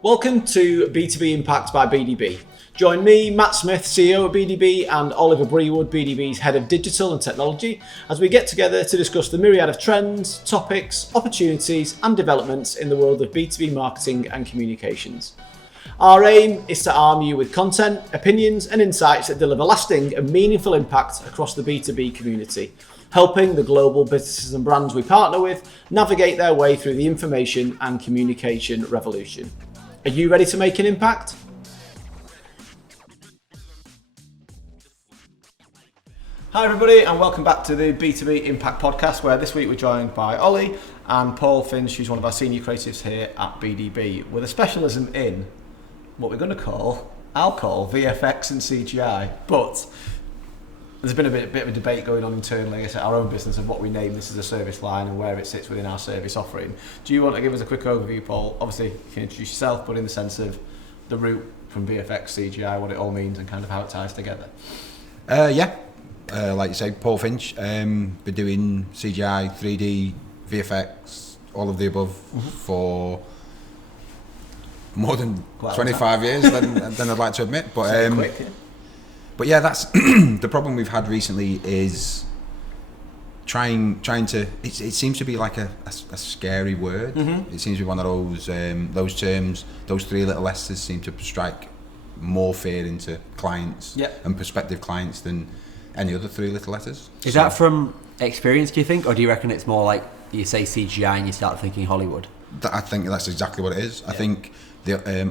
Welcome to B2B IMPACT by BDB. Join me, Matt Smith, CEO of BDB, and Oliver Brewood, BDB's Head of Digital and Technology, as we get together to discuss the myriad of trends, topics, opportunities, and developments in the world of B2B marketing and communications. Our aim is to arm you with content, opinions, and insights that deliver lasting and meaningful impact across the B2B community, helping the global businesses and brands we partner with navigate their way through the information and communication revolution. Are you ready to make an impact? Hi everybody, and welcome back to the B2B Impact podcast, where this week we're joined by Ollie and Paul Finch, who's one of our senior creatives here at BDB, with a specialism in what we're going to I'll call VFX and CGI, but there's been a bit of a debate going on internally at our own business of what we name this as a service line and where it sits within our service offering. Do you want to give us a quick overview, Paul? Obviously, you can introduce yourself, but in the sense of the route from VFX, CGI, what it all means and kind of how it ties together. Like you say, Paul Finch, been doing CGI, 3D, VFX, all of the above for more than 25 years than I'd like to admit. But quick, yeah. But yeah, that's the problem we've had recently is trying to. It seems to be like a scary word. Mm-hmm. It seems to be one of those terms. Those three little letters seem to strike more fear into clients and prospective clients than any other three little letters. Is that from experience, do you think, or do you reckon it's more like you say CGI and you start thinking Hollywood? I think that's exactly what it is. Yeah.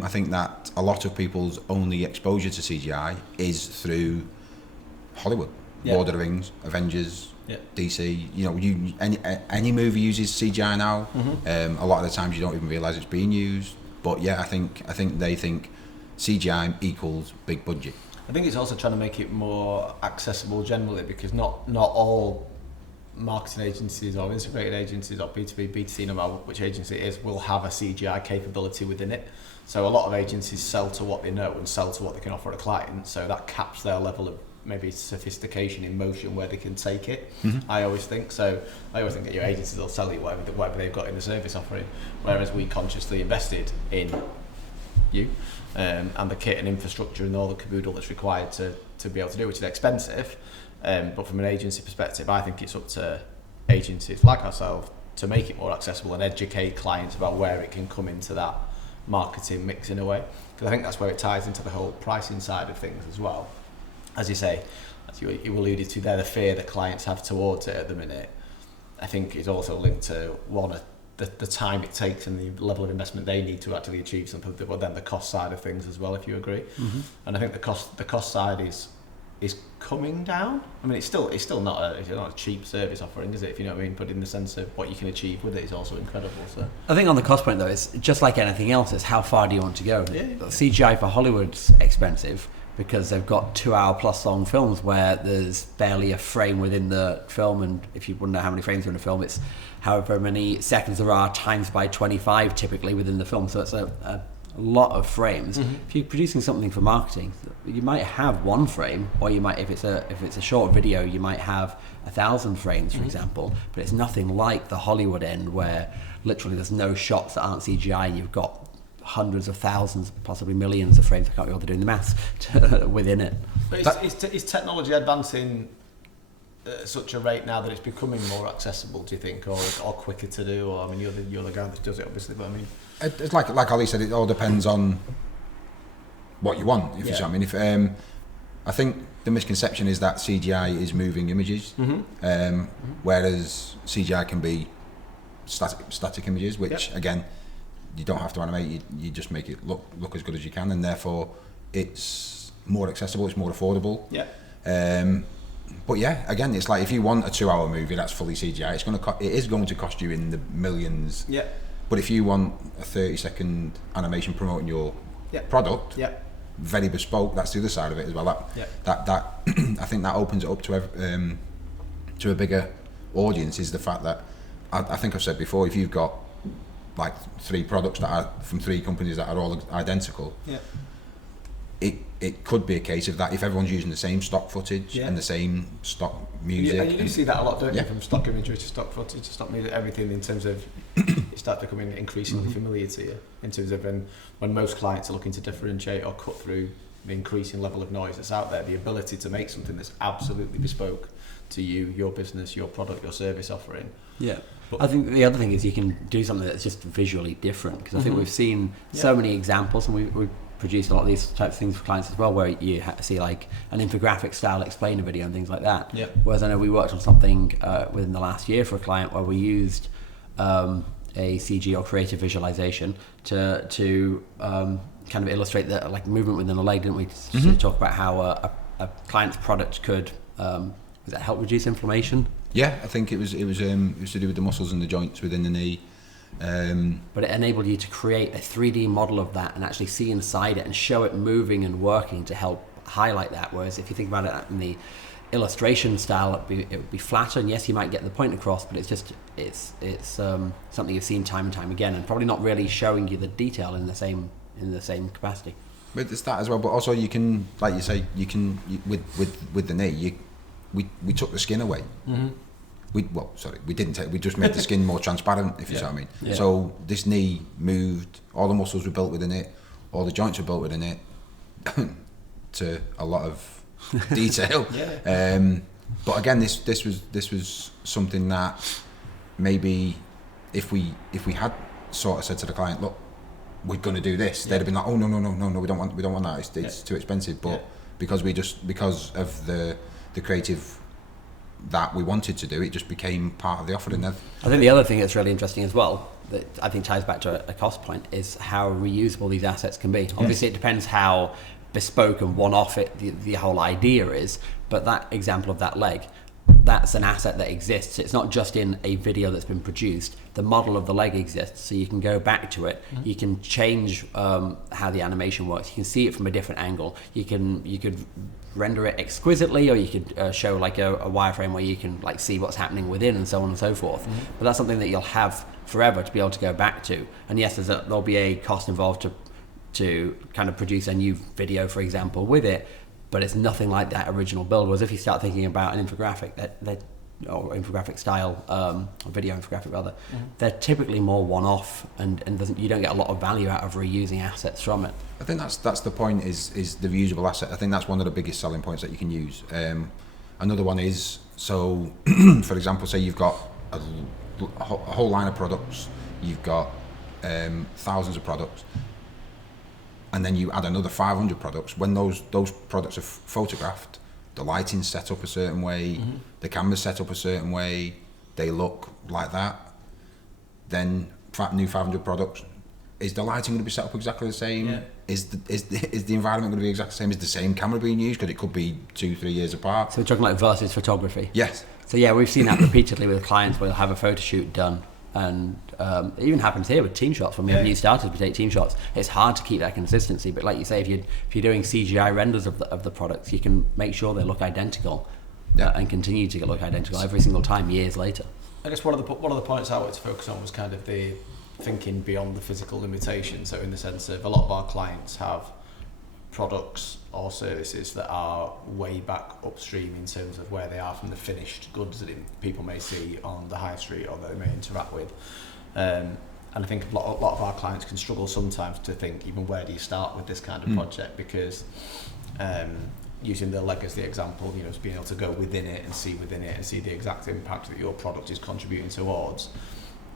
I think that a lot of people's only exposure to CGI is through Hollywood, Lord of the Rings, Avengers, DC. You know, any movie uses CGI now. Mm-hmm. A lot of the times you don't even realise it's being used. But yeah, I think they think CGI equals big budget. I think it's also trying to make it more accessible generally, because not all marketing agencies or integrated agencies or B2B, B2C, no matter which agency it is, will have a CGI capability within it. So a lot of agencies sell to what they know and sell to what they can offer a client. So that caps their level of maybe sophistication in motion where they can take it. Mm-hmm. I always think that your agencies will sell you whatever they've got in the service offering, whereas we consciously invested in you and the kit and infrastructure and all the caboodle that's required to be able to do, which is expensive. But from an agency perspective, I think it's up to agencies like ourselves to make it more accessible and educate clients about where it can come into that marketing mix in a way. Because I think that's where it ties into the whole pricing side of things as well. As you say, as you alluded to there, the fear that clients have towards it at the minute, I think is also linked to the time it takes and the level of investment they need to actually achieve something, but then the cost side of things as well, if you agree. Mm-hmm. And I think the cost side is coming down. I mean, it's still not a cheap service offering, is it? If you know what I mean. But in the sense of what you can achieve with it is also incredible. So I think on the cost point though, it's just like anything else. It's how far do you want to go? Yeah. CGI for Hollywood's expensive because they've got 2-hour plus long films where there's barely a frame within the film, and if you wonder how many frames are in a film, it's however many seconds there are times by 25 typically within the film. So it's a lot of frames. Mm-hmm. If you're producing something for marketing, you might have one frame, or you might, if it's a short video, you might have 1,000 frames, for example. But it's nothing like the Hollywood end, where literally there's no shots that aren't CGI, and you've got hundreds of thousands, possibly millions of frames. I can't be able to do the maths within it. But is technology advancing at such a rate now that it's becoming more accessible, do you think, or quicker to do? Or I mean, you're the guy that does it, obviously, but I mean, it's like Ollie said, it all depends on what you want. If you see what I mean, if I think the misconception is that CGI is moving images, whereas CGI can be static images, which again, you don't have to animate. You just make it look as good as you can, and therefore it's more accessible. It's more affordable. Yeah. But yeah, again, it's like if you want a 2-hour movie that's fully CGI, it is going to cost you in the millions. Yeah. But if you want a 30-second animation promoting your product, very bespoke, that's the other side of it as well. That I think that opens it up to a bigger audience. Is the fact that I think I've said before, if you've got like 3 products that are from 3 companies that are all identical, it could be a case of that if everyone's using the same stock footage and the same stock music. You see that a lot, don't you? From stock imagery to stock footage to stock music, everything in terms of it starts becoming increasingly familiar to you in terms of when most clients are looking to differentiate or cut through the increasing level of noise that's out there, the ability to make something that's absolutely bespoke to you, your business, your product, your service offering. Yeah. But I think the other thing is you can do something that's just visually different, because I think we've seen so many examples, and we produce a lot of these types of things for clients as well, where you see like an infographic style explainer video and things like that. Yep. Whereas I know we worked on something within the last year for a client where we used a CG or creative visualization to kind of illustrate the like movement within the leg, didn't we? To talk about how a client's product could does that help reduce inflammation? Yeah, I think it was to do with the muscles and the joints within the knee. But it enabled you to create a 3D model of that and actually see inside it and show it moving and working to help highlight that. Whereas if you think about it in the illustration style, it would be flatter, and yes, you might get the point across, but it's something you've seen time and time again, and probably not really showing you the detail in the same capacity. But it's that as well. But also you can, like you say, with the knee, we took the skin away. We didn't take. We just made the skin more transparent, if you see what I mean. Yeah. So this knee moved. All the muscles were built within it. All the joints were built within it. To a lot of detail. But again, this was something that maybe if we had sort of said to the client, look, we're going to do this, they'd have been like, oh no, we don't want that. It's too expensive. But because of the creative that we wanted to do, it just became part of the offering. I think the other thing that's really interesting as well, that I think ties back to a cost point, is how reusable these assets can be. Obviously, it depends how bespoke and one-off the whole idea is, but that example of that leg, that's an asset that exists. It's not just in a video that's been produced. The model of the leg exists, so you can go back to it. You can change how the animation works. You can see it from a different angle. You could render it exquisitely, or you could show like a wireframe where you can like see what's happening within, and so on and so forth. But that's something that you'll have forever to be able to go back to. And yes, there'll be a cost involved to kind of produce a new video, for example, with it. But it's nothing like that original build. Whereas if you start thinking about an infographic, or infographic style, or video infographic rather, they're typically more one-off, and you don't get a lot of value out of reusing assets from it. I think that's the point, is the reusable asset. I think that's one of the biggest selling points that you can use. Another one is, so for example, say you've got a whole line of products, you've got thousands of products, and then you add another 500 products. When those products are photographed, the lighting's set up a certain way, the camera's set up a certain way, they look like that. Then new 500 products. Is the lighting going to be set up exactly the same? Yeah. Is the environment going to be exactly the same? Is the same camera being used? Because it could be 2-3 years apart. So we're talking like versus photography. Yes. So yeah, we've seen that repeatedly with clients where they'll have a photo shoot done, and it even happens here with team shots. When we have new starters, we take team shots. It's hard to keep that consistency, but like you say, if you're doing CGI renders of the products, you can make sure they look identical, and continue to look identical every single time years later. I guess one of the points I wanted to focus on was kind of the thinking beyond the physical limitation. So in the sense of a lot of our clients have products or services that are way back upstream in terms of where they are from the finished goods that people may see on the high street or that they may interact with. And I think a lot of our clients can struggle sometimes to think, even where do you start with this kind of project, because using the leg as the example, being able to go within it and see the exact impact that your product is contributing towards.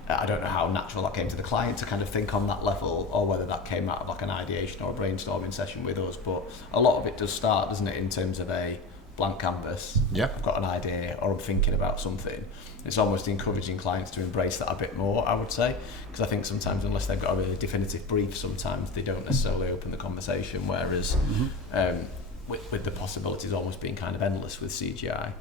I don't know how natural that came to the client to kind of think on that level, or whether that came out of like an ideation or a brainstorming session with us, but a lot of it does start, doesn't it, in terms of a blank canvas. I've got an idea, or I'm thinking about something. It's almost encouraging clients to embrace that a bit more, I would say, because I think sometimes unless they've got a really definitive brief, sometimes they don't necessarily open the conversation, whereas with the possibilities almost being kind of endless with CGI,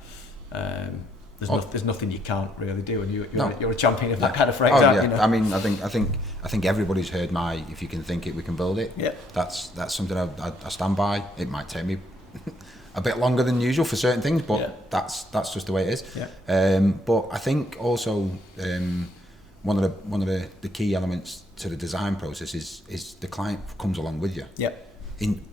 there's nothing you can't really do, and you're a champion of that kind of phrase. I mean, I think everybody's heard my "if you can think it, we can build it." Yeah, that's something I stand by. It might take me a bit longer than usual for certain things, but that's just the way it is. Yeah. But I think also one of the key elements to the design process is the client comes along with you. Yeah.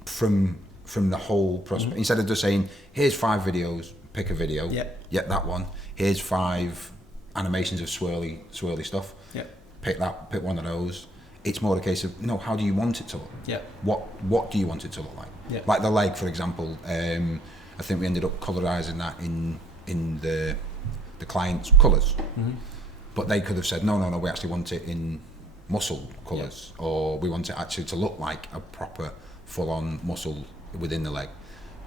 From the whole prospect, instead of just saying, "Here's 5 videos." Pick a video. Yeah, that one. Here's 5 animations of swirly stuff. Yeah. pick one of those. It's more a case of, no, how do you want it to look? Yeah. What do you want it to look like? Yeah. Like the leg, for example. I think we ended up colorizing that in the client's colours. Mm-hmm. But they could have said, no, we actually want it in muscle colours, or we want it actually to look like a proper full-on muscle within the leg.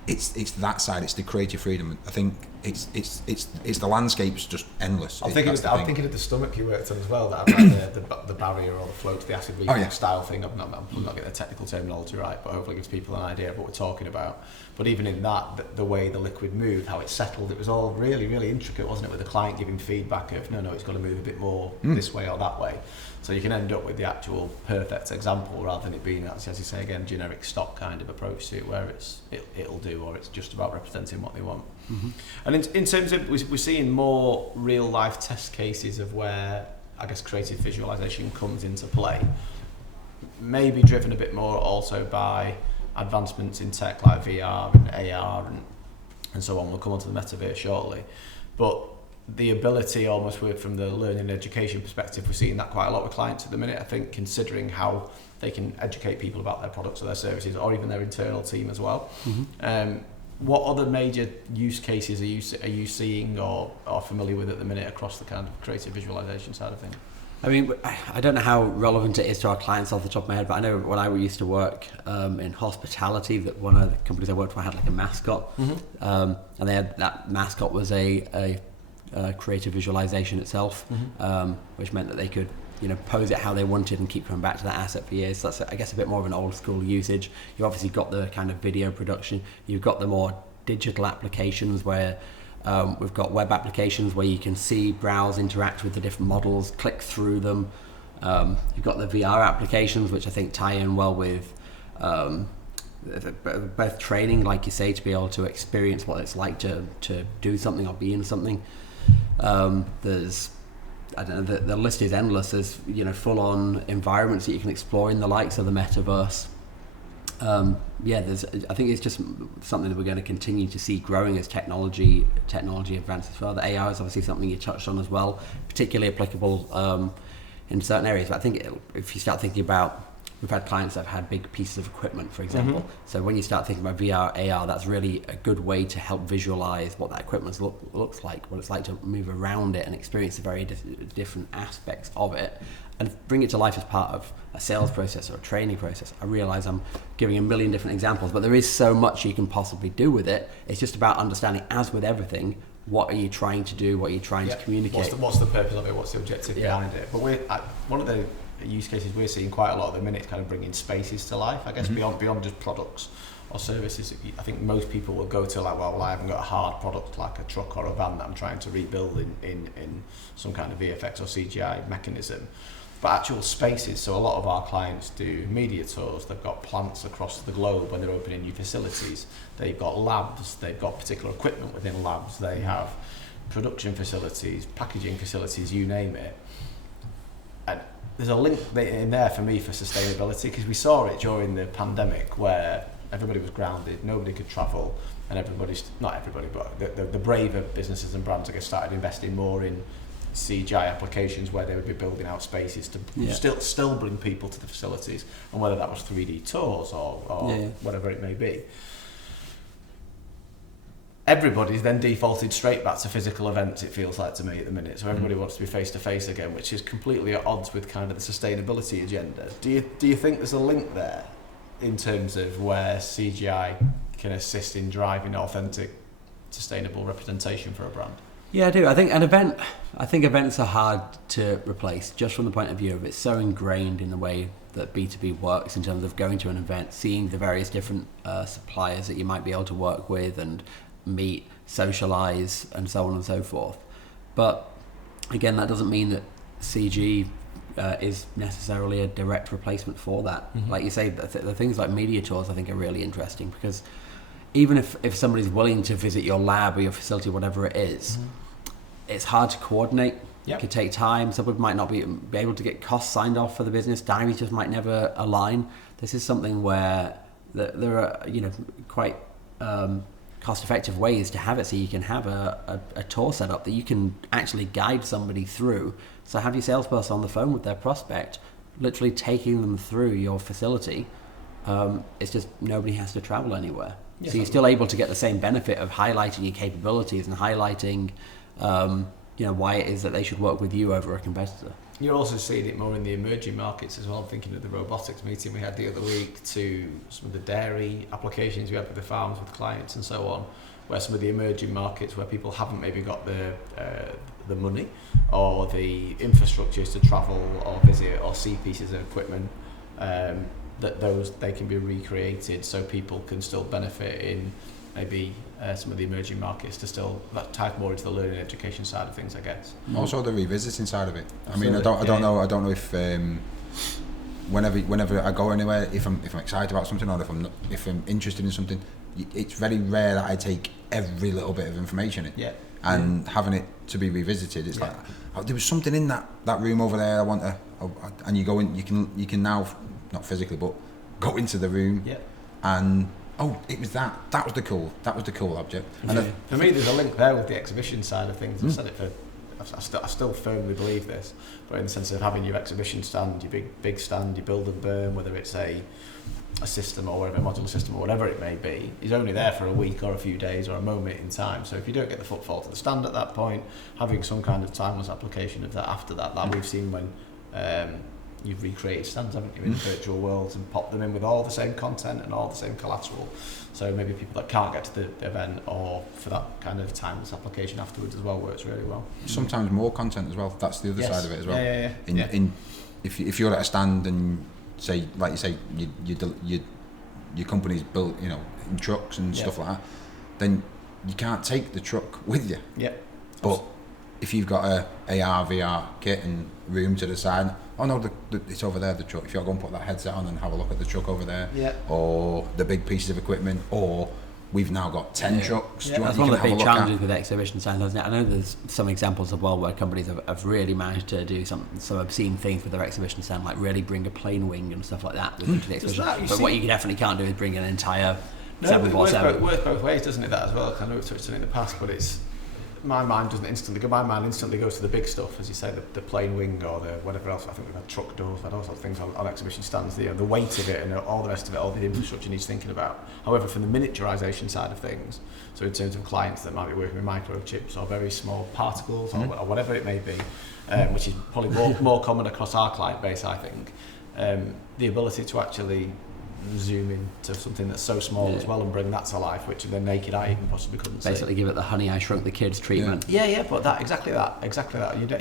It's that side. It's the creative freedom. I think it's the landscape's just endless. I'm thinking of the stomach you worked on as well. That had like the barrier or the flow to the acid reflux style thing. I'm not getting the technical terminology right, but hopefully gives people an idea of what we're talking about. But even in that, the way the liquid moved, how it settled, it was all really, really intricate, wasn't it? With the client giving feedback of no, it's got to move a bit more this way or that way. So you can end up with the actual perfect example rather than it being, as you say again, generic stock kind of approach to it, where it'll do, or it's just about representing what they want. Mm-hmm. And in terms of, we're seeing more real life test cases of where, I guess, creative visualization comes into play, maybe driven a bit more also by advancements in tech like VR and AR and so on. We'll come on to the metaverse shortly, but the ability almost from the learning and education perspective, we're seeing that quite a lot with clients at the minute. I think considering how they can educate people about their products or their services, or even their internal team as well. Mm-hmm. What other major use cases are you seeing or are familiar with at the minute across the kind of creative visualization side of things? I mean, I don't know how relevant it is to our clients off the top of my head, but I know when I used to work in hospitality, that one of the companies I worked for had like a mascot, and they had, that mascot was a creative visualization itself, which meant that they could, pose it how they wanted and keep coming back to that asset for years. So that's, I guess, a bit more of an old school usage. You've obviously got the kind of video production. You've got the more digital applications where we've got web applications where you can see, browse, interact with the different models, click through them. You've got the VR applications, which I think tie in well with both training, like you say, to be able to experience what it's like to do something or be in something. There's, I don't know, the list is endless. There's, full-on environments that you can explore in the likes of the metaverse. I think it's just something that we're going to continue to see growing as technology advances further. The AI is obviously something you touched on as well, particularly applicable in certain areas. But I think if you start thinking about, we've had clients that have had big pieces of equipment, for example. Mm-hmm. So when you start thinking about VR, AR, that's really a good way to help visualize what that equipment looks like, what it's like to move around it and experience the very different aspects of it, and bring it to life as part of a sales process or a training process. I realize I'm giving a million different examples, but there is so much you can possibly do with it. It's just about understanding, as with everything, what are you trying to do, what are you trying to communicate. What's the purpose of it, what's the objective behind it. But one of the use cases we're seeing quite a lot at the minute is kind of bringing spaces to life, I guess, beyond just products or services. I think most people will go to well, I haven't got a hard product like a truck or a van that I'm trying to rebuild in some kind of VFX or CGI mechanism, but actual spaces. So a lot of our clients do media tours. They've got plants across the globe when they're opening new facilities. They've got labs, they've got particular equipment within labs, they have production facilities, packaging facilities, you name it. And there's a link in there for me for sustainability, because we saw it during the pandemic where everybody was grounded, nobody could travel, and not everybody, but the braver businesses and brands, I guess, started investing more in CGI applications where they would be building out spaces to still bring people to the facilities, and whether that was 3D tours or whatever it may be. Everybody's then defaulted straight back to physical events, it feels like to me at the minute. So everybody wants to be face to face again, which is completely at odds with kind of the sustainability agenda. Do you think there's a link there in terms of where CGI can assist in driving authentic, sustainable representation for a brand? Yeah, I do. I think events are hard to replace, just from the point of view of it's so ingrained in the way that B2B works, in terms of going to an event, seeing the various different suppliers that you might be able to work with and meet, socialize, and so on and so forth. But again, that doesn't mean that CG is necessarily a direct replacement for that. Mm-hmm. Like you say, the things like media tours I think are really interesting, because even if somebody's willing to visit your lab or your facility, whatever it is, it's hard to coordinate. Yep. It could take time. Some people might not be able to get costs signed off for the business. Diaries just might never align. This is something where there are quite cost-effective ways to have it, so you can have a tour set up that you can actually guide somebody through, So have your salesperson on the phone with their prospect, literally taking them through your facility. It's just nobody has to travel anywhere. So you're still able to get the same benefit of highlighting your capabilities and highlighting why it is that they should work with you over a competitor. You're also seeing it more in the emerging markets as well. I'm thinking of the robotics meeting we had the other week, to some of the dairy applications we had with the farms, with clients and so on, where some of the emerging markets where people haven't maybe got the money or the infrastructures to travel or visit or see pieces of equipment, that they can be recreated so people can still benefit in maybe some of the emerging markets, to still that type more into the learning and education side of things, I guess. Also the revisiting side of it. Absolutely. I mean, I don't know if whenever I go anywhere, if I'm excited about something or if I'm interested in something, it's very rare that I take every little bit of information in. Yeah. And having it to be revisited, it's like, oh, there was something in that room over there. I want to, and you go in. You can now, not physically, but go into the room. Yeah. And it was that. That was the cool object. Yeah. And for me, there's a link there with the exhibition side of things. I've said it for. I still firmly believe this, but in the sense of having your exhibition stand, your big stand, your build and burn, whether it's a system or whatever, a modular system or whatever it may be, is only there for a week or a few days or a moment in time. So if you don't get the footfall to the stand at that point, having some kind of timeless application of that after that we've seen when you've recreated stands, haven't you, in virtual worlds and popped them in with all the same content and all the same collateral. So maybe people that can't get to the event, or for that kind of timeless application afterwards as well, works really well. Sometimes more content as well. That's the other side of it as well. Yeah. If you're at a stand and say, like you say, your company's built, in trucks and stuff like that, then you can't take the truck with you. Yeah. But if you've got a AR, VR kit and room to the side, it's over there, the truck. If you're going to put that headset on and have a look at the truck over there, or the big pieces of equipment, or we've now got 10 trucks. Yeah. That's one of the big challenges with exhibition stands, isn't it? I know there's some examples as well where companies have really managed to do some obscene things with their exhibition stand, like really bring a plane wing and stuff like that into the exhibition. But what you definitely can't do is bring an entire 747. It works both ways, doesn't it, that as well? I know we've touched on it in the past, but my mind doesn't instantly go. My mind instantly goes to the big stuff, as you say, the plane wing or the whatever else. I think we've had truck doors, we've had all sorts of things on exhibition stands. The weight of it and all the rest of it, all the infrastructure needs thinking about. However, from the miniaturization side of things, so in terms of clients that might be working with microchips or very small particles or whatever it may be, which is probably more common across our client base, I think, the ability to actually zoom in to something that's so small as well and bring that to life, which the naked eye even possibly couldn't see. Basically give it the Honey, I Shrunk the Kids treatment. But exactly that.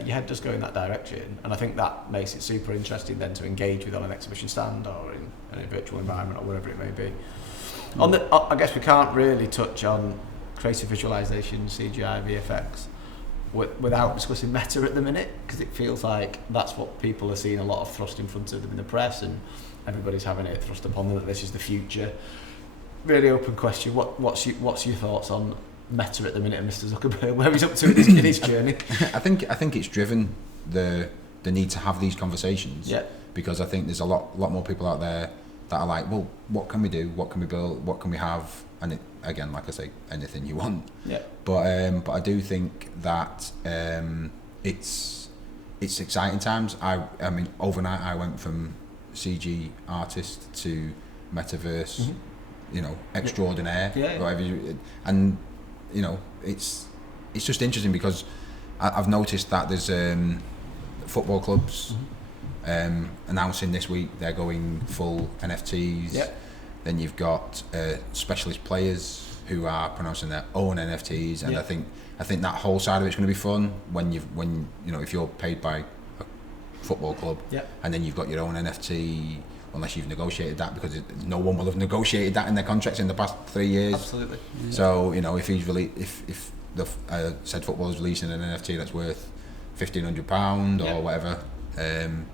Your head does go in that direction, and I think that makes it super interesting then to engage with on an exhibition stand or in a virtual environment or whatever it may be. I guess we can't really touch on creative visualization, CGI, VFX without discussing meta at the minute, because it feels like that's what people are seeing a lot of thrust in front of them in the press, and everybody's having it thrust upon them that this is the future. Really open question. What's your thoughts on meta at the minute, and Mr. Zuckerberg, where he's up to in his journey? I think it's driven the need to have these conversations. Yeah. Because I think there's a lot more people out there that are like, well, what can we do? What can we build? What can we have? And again, like I say, anything you want. Yeah. But I do think that it's exciting times. I mean, overnight I went from CG artist to metaverse, extraordinaire. And it's just interesting because I've noticed that there's football clubs announcing this week they're going full NFTs. Yeah. Then you've got specialist players who are pronouncing their own NFTs, and I think that whole side of it's going to be fun when if you're paid by a football club, and then you've got your own NFT, unless you've negotiated that, because no one will have negotiated that in their contracts in the past 3 years. Absolutely. Yeah. So if the said footballer is releasing an NFT that's worth £1,500 or whatever, then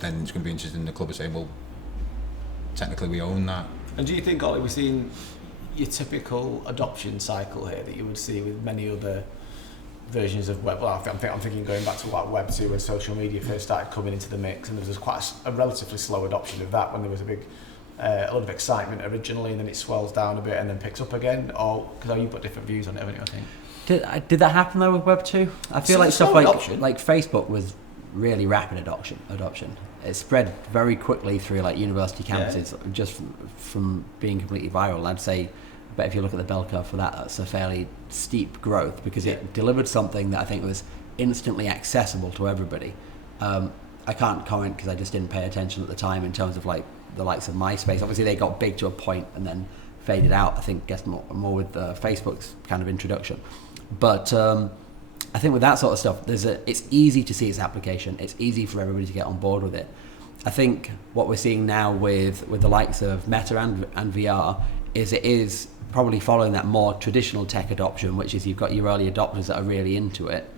it's going to be interesting. The club is saying, well, technically we own that. And do you think, Ollie, we're seeing your typical adoption cycle here that you would see with many other versions of web? Well, I'm thinking going back to like Web 2 when social media first started coming into the mix, and there was quite a relatively slow adoption of that when there was a lot of excitement originally, and then it swells down a bit and then picks up again. Or because you've got different views on it, haven't you? I think. Did that happen though with Web 2? I feel like stuff like Facebook was really rapid adoption. It spread very quickly through like university campuses, just from being completely viral. And I'd say, but if you look at the bell curve for that, that's a fairly steep growth because it delivered something that I think was instantly accessible to everybody. I can't comment because I just didn't pay attention at the time in terms of like the likes of MySpace. Obviously they got big to a point and then faded out. I think guess more with Facebook's kind of introduction. But I think with that sort of stuff, it's easy to see its application. It's easy for everybody to get on board with it. I think what we're seeing now with the likes of Meta and VR is it is probably following that more traditional tech adoption, which is you've got your early adopters that are really into it.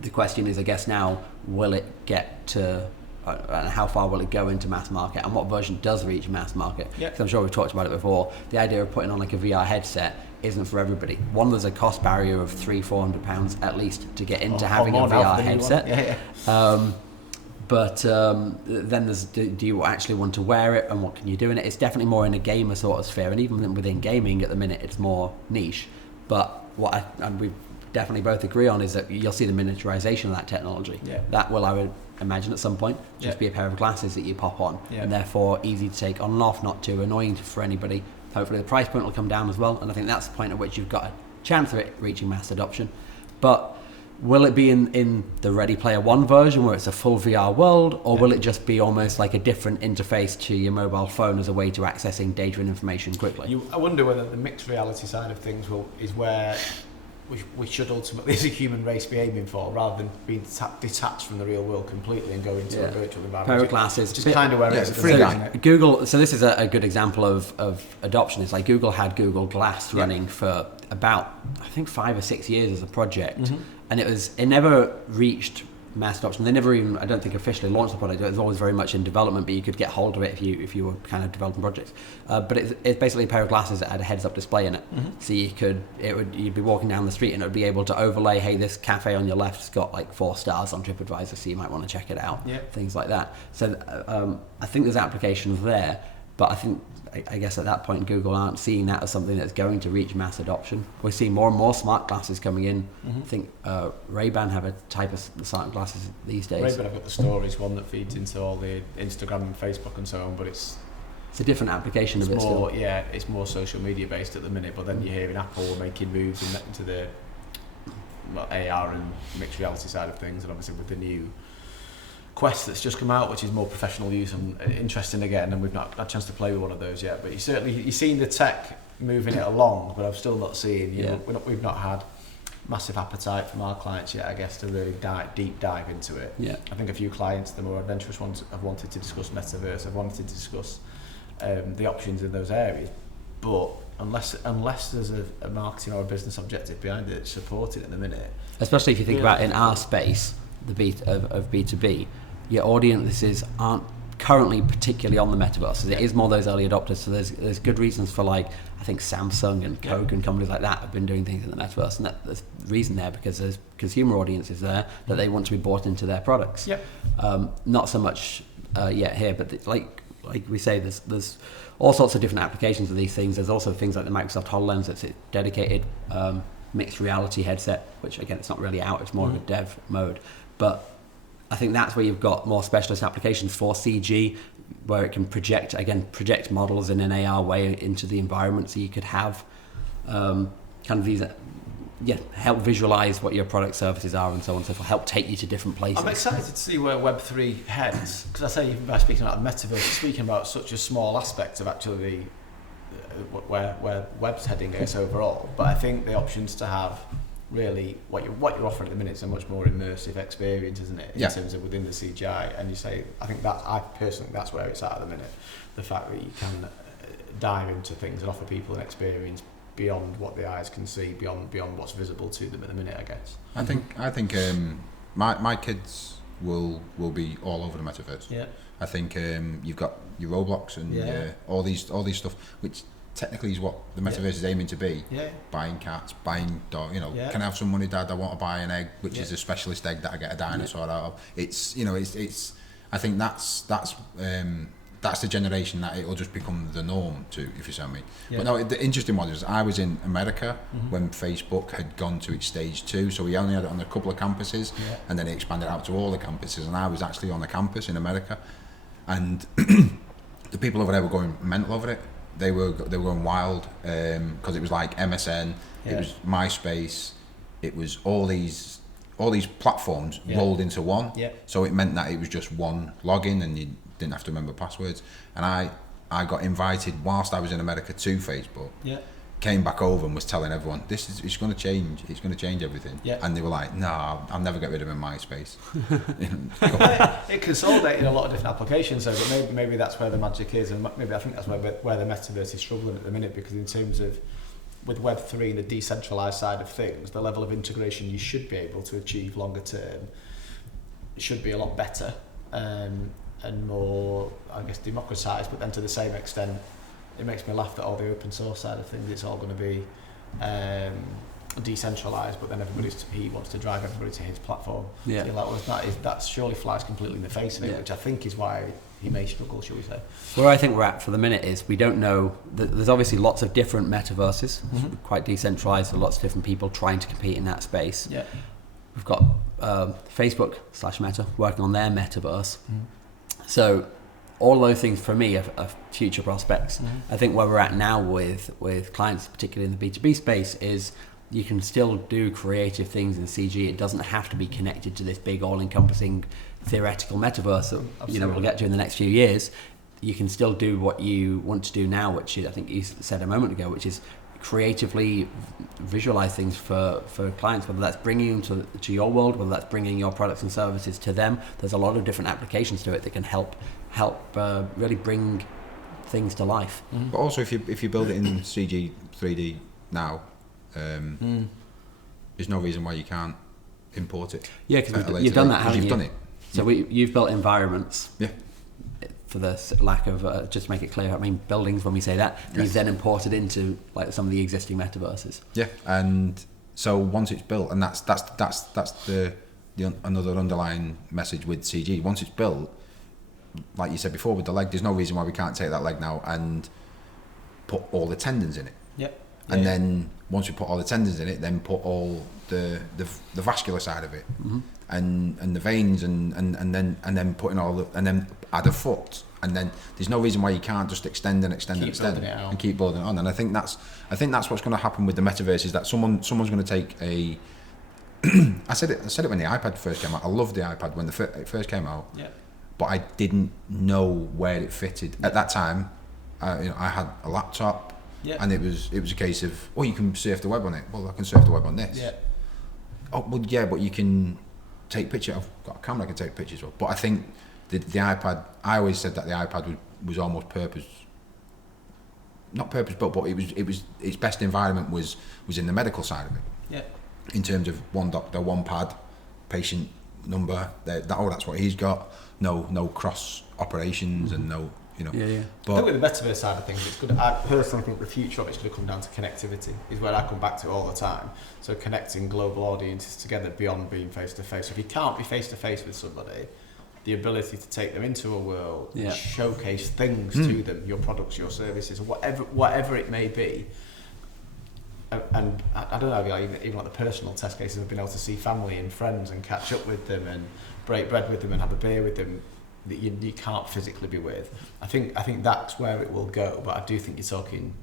The question is, I guess now, will it get to, and how far will it go into mass market, and what version does reach mass market? Because I'm sure we've talked about it before. The idea of putting on like a VR headset isn't for everybody. One, there's a cost barrier of £300-400 at least to get into having a VR headset. But then there's, do you actually want to wear it, and what can you do in it? It's definitely more in a gamer sort of sphere, and even within gaming at the minute, it's more niche. But and we definitely both agree on is that you'll see the miniaturization of that technology. That will, I would imagine, at some point just be a pair of glasses that you pop on, and therefore easy to take on and off, not too annoying for anybody. Hopefully the price point will come down as well, and I think that's the point at which you've got a chance of it reaching mass adoption. But will it be in the Ready Player One version where it's a full VR world, or will it just be almost like a different interface to your mobile phone as a way to accessing data and information quickly? I wonder whether the mixed reality side of things is where we should ultimately, as a human race, be aiming for, rather than being detached from the real world completely and go into a virtual environment. Pair of glasses. Just kind of where it is. So Google. So this is a good example of adoption. It's like Google had Google Glass running for about, I think, 5 or 6 years as a project, and it never reached mass adoption. They never even, I don't think, officially launched the product. It was always very much in development, but you could get hold of it if you were kind of developing projects. But it's basically a pair of glasses that had a heads-up display in it, so you'd be walking down the street and it would be able to overlay, hey, this cafe on your left's got like 4 stars on TripAdvisor, so you might want to check it out. Things like that. So I think there's applications there, but I guess at that point Google aren't seeing that as something that's going to reach mass adoption. We're seeing more and more smart glasses coming in. I think Ray-Ban have a type of smart glasses these days. Ray-Ban have got the stories one that feeds into all the Instagram and Facebook and so on, but it's a different application of it still. It's more social media based at the minute, but then you're hearing Apple making moves into the AR and mixed reality side of things, and obviously with the new Quest that's just come out, which is more professional use and interesting again, and we've not had a chance to play with one of those yet, but you've seen the tech moving it along, but I've still not seen, we've not had massive appetite from our clients yet, I guess, to really deep dive into it. I think a few clients, the more adventurous ones, have wanted to discuss metaverse, have wanted to discuss the options in those areas, but unless there's a marketing or a business objective behind it supporting it at the minute. Especially if you think about in our space, the B2B, your audiences aren't currently particularly on the metaverse. It is more those early adopters, so there's good reasons for, like, I think Samsung and Coke and companies like that have been doing things in the metaverse, and there's reason there because there's consumer audiences there that they want to be bought into their products. Not so much yet here, but like we say, there's all sorts of different applications of these things. There's also things like the Microsoft HoloLens, that's a dedicated mixed reality headset, which again, it's not really out, it's more of a dev mode. But I think that's where you've got more specialist applications for CG, where it can project models in an AR way into the environment, so you could have kind of these, help visualize what your product services are and so on and so forth, help take you to different places. I'm excited to see where Web3 heads, because I say, even by speaking about the metaverse, you're speaking about such a small aspect of actually where web's heading is overall. But I think the options to have really what you're offering at the minute is a much more immersive experience, isn't it? In terms of within the CGI, and I think I personally that's where it's at the minute. The fact that you can dive into things and offer people an experience beyond what the eyes can see, beyond what's visible to them at the minute, I guess. I think my kids will be all over the metaverse. I think you've got your Roblox and all these stuff, which technically is what the metaverse is aiming to be. Buying cats, buying dog, can I have some money, Dad? I want to buy an egg, which is a specialist egg that I get a dinosaur out of. It's I think that's that's the generation that it'll just become the norm to, if you see what I mean. Yeah. But no, the interesting one is I was in America when Facebook had gone to its stage 2, so we only had it on a couple of campuses, and then it expanded out to all the campuses, and I was actually on a campus in America, and the people over there were going mental over it. They were going wild, because it was like MSN, it was MySpace, it was all these platforms rolled into one. So it meant that it was just one login and you didn't have to remember passwords. And I got invited whilst I was in America to Facebook. Came back over and was telling everyone, it's going to change. It's going to change everything. And they were like, no, I'll never get rid of MySpace. It consolidated a lot of different applications, though, but maybe that's where the magic is, and maybe I think that's where the metaverse is struggling at the minute, because in terms of with Web3 and the decentralized side of things, the level of integration you should be able to achieve longer term should be a lot better, and more, I guess, democratized. But then to the same extent, it makes me laugh that all the open source side of things, it's all going to be decentralized, but then he wants to drive everybody to his platform. So you're like, well, that surely flies completely in the face of it, which I think is why he may struggle, shall we say. Where I think we're at for the minute is we don't know. There's obviously lots of different metaverses, quite decentralized, so lots of different people trying to compete in that space. We've got Facebook/Meta working on their metaverse. So all those things for me are future prospects. I think where we're at now with clients, particularly in the B2B space, is you can still do creative things in CG. It doesn't have to be connected to this big all-encompassing theoretical metaverse that we'll get to in the next few years. You can still do what you want to do now, which is, I think you said a moment ago, which is creatively visualize things for clients, whether that's bringing them to your world, whether that's bringing your products and services to them. There's a lot of different applications to it that can help really bring things to life. But also if you build it in CG 3D now, there's no reason why you can't import it. Yeah, because you've done that, haven't you? You've done it. So you've built environments. For the lack of, just to make it clear, I mean buildings when we say that, you've then imported into like some of the existing metaverses. And so once it's built, and that's the another underlying message with CG. Once it's built, like you said before with the leg, there's no reason why we can't take that leg now and put all the tendons in it. And then once we put all the tendons in it, then put all the vascular side of it, and the veins, and then putting all the, and then add a foot, and then there's no reason why you can't just extend and keep building it on. And I think that's what's going to happen with the metaverse, is that someone's going to take a I said it when the iPad first came out. I loved the iPad when it first came out, but I didn't know where it fitted at that time. I had a laptop. And it was a case of, you can surf the web on it. Well, I can surf the web on this. But you can take pictures. I've got a camera I can take pictures of. But I think the iPad, I always said that the iPad was almost not purpose built, but it was its best environment was in the medical side of it. In terms of one doctor, one pad, patient number. That's what he's got. No cross operations and no. But I think with the metaverse side of things, it's good. I personally think the future of it's going to come down to connectivity, is where I come back to all the time. So connecting global audiences together beyond being face to face. If you can't be face to face with somebody, the ability to take them into a world, and showcase things to them, your products, your services, or whatever it may be. And I don't know, even like the personal test cases of being able to see family and friends and catch up with them and break bread with them and have a beer with them that you can't physically be with. I think that's where it will go, but I do think you're talking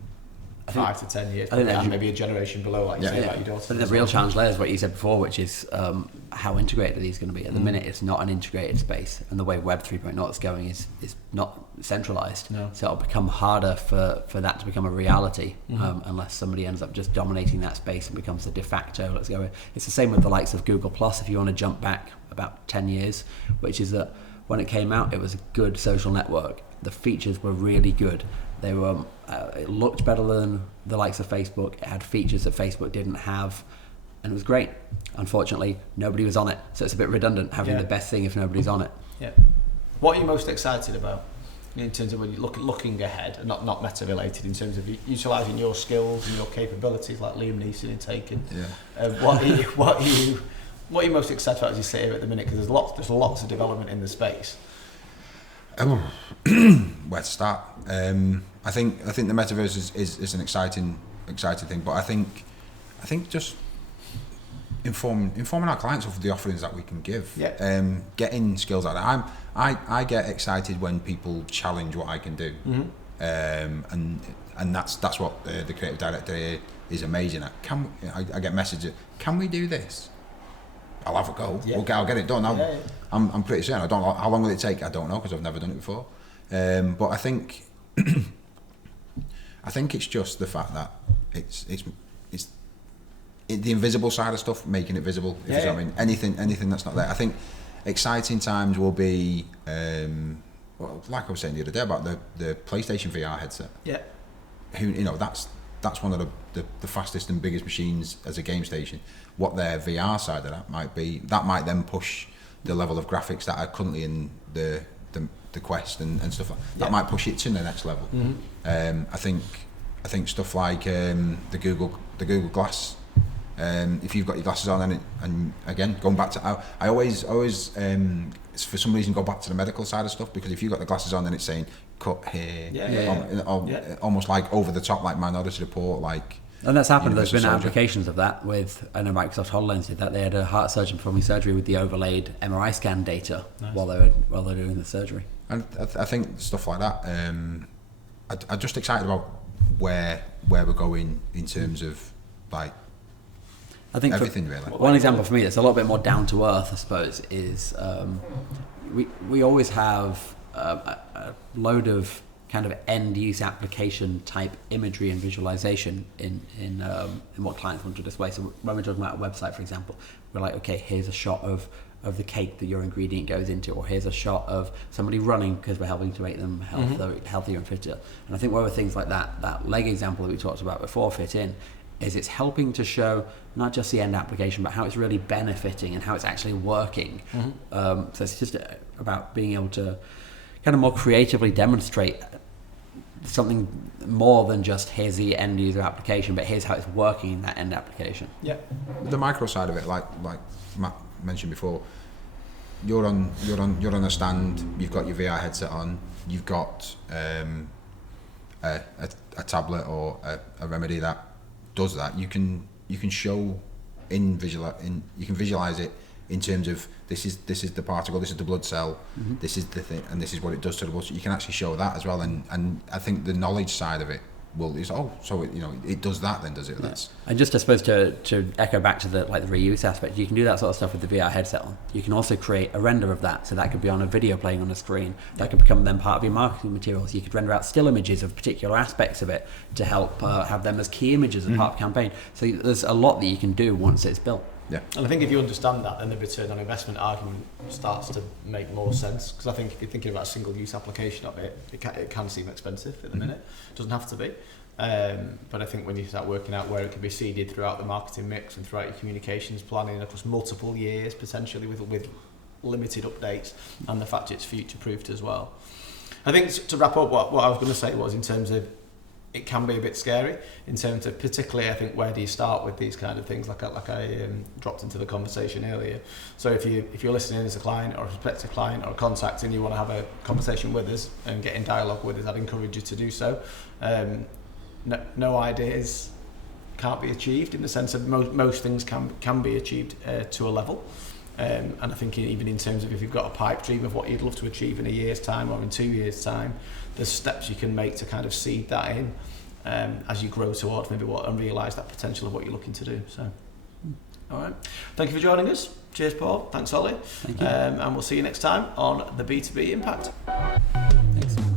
5 to 10 years, maybe a generation below, like you say about your daughter. But the real challenge there is what you said before, which is how integrated are these going to be? At the minute, it's not an integrated space, and the way Web 3.0 is going is not centralized. So it'll become harder for that to become a reality, unless somebody ends up just dominating that space and becomes the de facto. Let's go. It's the same with the likes of Google Plus. If you want to jump back about 10 years, which is that when it came out, it was a good social network. The features were really good. They were. It looked better than the likes of Facebook. It had features that Facebook didn't have, and it was great. Unfortunately, nobody was on it, so it's a bit redundant having the best thing if nobody's on it. What are you most excited about in terms of when you're looking ahead, and not meta related, in terms of utilising your skills and your capabilities, like Liam Neeson in Taken? What are you most excited about as you sit here at the minute? Because there's lots of development in the space. Where to start? I think the metaverse is an exciting thing, but I think just informing our clients of the offerings that we can give. Yeah. Getting skills like that. I get excited when people challenge what I can do. And that's what the creative director here is amazing at. I get messages, can we do this? I'll have a go. Yeah. I'll get it done. I'm pretty certain. I don't know how long will it take. I don't know, because I've never done it before. But I think it's just the fact that it's the invisible side of stuff, making it visible. If you know what I mean. Anything that's not there. I think exciting times will be, like I was saying the other day about the PlayStation VR headset. Yeah. That's one of the fastest and biggest machines as a game station. What their VR side of that might be, that might then push the level of graphics that are currently in the Quest and stuff like that. That might push it to the next level. I think stuff like the Google Glass. If you've got your glasses on and again going back to I always for some reason go back to the medical side of stuff, because if you've got the glasses on and it's saying cut here, almost like over the top, like Minority Report, like. And that's happened. Universal There's been Soldier. applications of that with, I know Microsoft HoloLens did that. They had a heart surgeon performing surgery with the overlaid MRI scan data while they're doing the surgery. And I think stuff like that. I'm just excited about where we're going in terms of like. I think everything really. One example for me that's a little bit more down to earth, I suppose, is we always have a load of kind of end use application type imagery and visualization in what clients want to display. So when we're talking about a website, for example, we're like, okay, here's a shot of the cake that your ingredient goes into, or here's a shot of somebody running because we're helping to make them healthier and fitter. And I think where things like that leg example that we talked about before fit in, is it's helping to show not just the end application, but how it's really benefiting and how it's actually working. So it's just about being able to kind of more creatively demonstrate something more than just here's the end user application, but here's how it's working in that end application. Yeah. The micro side of it, like Matt mentioned before, you're on a stand, you've got your VR headset on, you've got a tablet or a remedy that does that. You can show you can visualize it in terms of this is the particle, this is the blood cell, this is the thing, and this is what it does to the blood. So you can actually show that as well, and I think the knowledge side of it it does that, then does it? That's. And just I suppose to echo back to the reuse aspect, you can do that sort of stuff with the VR headset on. You can also create a render of that, so that could be on a video playing on a screen. That could become then part of your marketing materials. You could render out still images of particular aspects of it to help have them as key images as part of the campaign. So there's a lot that you can do once it's built. Yeah. And I think if you understand that, then the return on investment argument starts to make more sense. Because I think if you're thinking about a single-use application of it, it can seem expensive at the minute. It doesn't have to be. But I think when you start working out where it can be seeded throughout the marketing mix and throughout your communications planning across multiple years, potentially with limited updates, and the fact it's future-proofed as well. I think to wrap up, what I was going to say was in terms of it can be a bit scary in terms of particularly I think where do you start with these kind of things like I dropped into the conversation earlier. So if you're listening as a client or a prospective client or a contact and you want to have a conversation with us and get in dialogue with us, I'd encourage you to do so. No ideas can't be achieved in the sense of most things can be achieved to a level. And I think even in terms of if you've got a pipe dream of what you'd love to achieve in a year's time or in 2 years' time, there's steps you can make to kind of seed that in as you grow towards maybe and realise that potential of what you're looking to do. So, all right. Thank you for joining us. Cheers, Paul. Thanks, Ollie. Thank you. And we'll see you next time on the B2B Impact. Thanks.